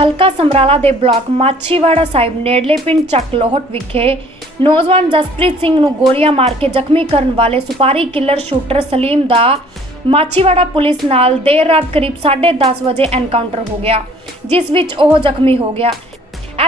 ਹਲਕਾ ਸਮਰਾਲਾ ਦੇ ਬਲਾਕ ਮਾਛੀਵਾੜਾ ਸਾਹਿਬ ਨੇੜਲੇ ਪਿੰਡ ਚੱਕ ਲੋਹਟ ਵਿਖੇ ਨੌਜਵਾਨ ਜਸਪ੍ਰੀਤ ਸਿੰਘ ਨੂੰ ਗੋਲੀਆਂ ਮਾਰ ਕੇ ਜ਼ਖਮੀ ਕਰਨ ਵਾਲੇ ਸੁਪਾਰੀ ਕਿਲਰ ਸ਼ੂਟਰ ਸਲੀਮ ਦਾ ਮਾਛੀਵਾੜਾ ਪੁਲਿਸ ਨਾਲ ਦੇਰ ਰਾਤ ਕਰੀਬ 10:30 ਵਜੇ ਐਨਕਾਊਂਟਰ ਹੋ ਗਿਆ, ਜਿਸ ਵਿੱਚ ਉਹ ਜ਼ਖਮੀ ਹੋ ਗਿਆ।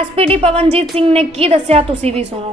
ਐਸਪੀਡੀ ਪਵਨਜੀਤ ਸਿੰਘ ਨੇ ਕੀ ਦੱਸਿਆ, ਤੁਸੀਂ ਵੀ ਸੁਣੋ।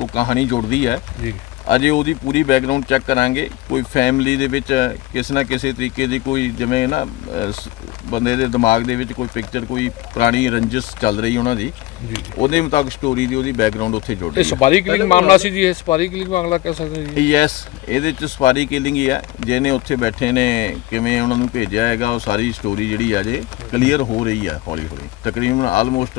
ਉਹ ਕਹਾਣੀ ਜੁੜਦੀ ਹੈ। ਜੀ। ਅਜੇ ਉਹਦੀ ਪੂਰੀ ਬੈਕਗ੍ਰਾਉਂਡ ਚੈੱਕ ਕਰਾਂਗੇ। ਕੋਈ ਫੈਮਿਲੀ ਦੇ ਵਿੱਚ ਕਿਸੇ ਨਾ ਕਿਸੇ ਤਰੀਕੇ ਦੀ ਕੋਈ ਜਿਵੇਂ ਨਾ ਬੰਦੇ ਦੇ ਦਿਮਾਗ ਦੇ ਵਿੱਚ ਕੋਈ ਪਿਕਚਰ ਕੋਈ ਪੁਰਾਣੀ ਰੰਜਿਸ਼ ਚੱਲ ਰਹੀ ਉਹਨਾਂ ਦੀ। ਜੀ। ਉਹਦੇ ਮੁਤਾਬਕ ਸਟੋਰੀ ਦੀ ਉਹਦੀ ਬੈਕਗ੍ਰਾਉਂਡ ਉੱਥੇ ਜੁੜ ਇਹ ਰਹੀ ਹੈ ਸਪਾਰੀ ਕਿਲਿੰਗ ਮਾਮਲਾ ਸੀ ਜੀ ਇਹ ਸਪਾਰੀ ਕਿਲਿੰਗ ਮਾਮਲਾ ਕਹਿ ਸਕਦੇ ਜੀ। ਯੈਸ ਇਹਦੇ ਚ ਸਵਾਰੀ ਕਿਲਿੰਗ ਹੀ ਹੈ। ਜਿਹਨੇ ਉੱਥੇ ਬੈਠੇ ਨੇ ਕਿਵੇਂ ਉਹਨਾਂ ਨੂੰ ਭੇਜਿਆ ਹੈਗਾ ਉਹ ਸਾਰੀ ਸਟੋਰੀ ਜਿਹੜੀ ਆ ਜੇ ਕਲੀਅਰ ਹੋ ਰਹੀ ਹੈ ਹੌਲੀ ਹੌਲੀ ਤਕਰੀਬਨ ਆਲਮੋਸਟ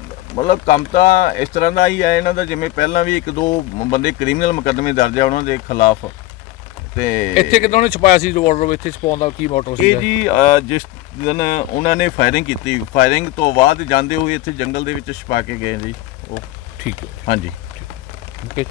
ਮਤਲਬ ਕੰਮ ਤਾਂ ਇਸ ਤਰ੍ਹਾਂ ਦਾ ਹੀ ਹੈ ਇਹਨਾਂ ਦਾ ਜਿਵੇਂ ਪਹਿਲਾਂ ਵੀ ਇੱਕ ਦੋ ਬੰਦੇ ਕ੍ਰਿਮੀਨਲ ਮੁਕੱਦਮੇ ਦਰਜ ਆ ਉਹਨਾਂ ਦੇ ਖਿਲਾਫ। ਤੇ ਇੱਥੇ ਕਿਦਾਂ ਉਹਨੇ ਛਪਾਇਆ ਸੀ ਰਿਵਾਲਵਰ ਇੱਥੇ ਛਪਾਉਣ ਦਾ ਕੀ ਮੋਟਿਵ ਸੀ ਇਹ ਜੀ ਜਿਸ ਦਿਨ ਉਹਨਾਂ ਨੇ ਫਾਇਰਿੰਗ ਕੀਤੀ ਫਾਇਰਿੰਗ ਤੋਂ ਬਾਅਦ ਜਾਂਦੇ ਹੋਏ ਇੱਥੇ ਜੰਗਲ ਦੇ ਵਿੱਚ ਛਪਾ ਕੇ ਗਏ ਜੀ ਉਹ। ਠੀਕ ਹੈ। ਹਾਂਜੀ। ਓਕੇ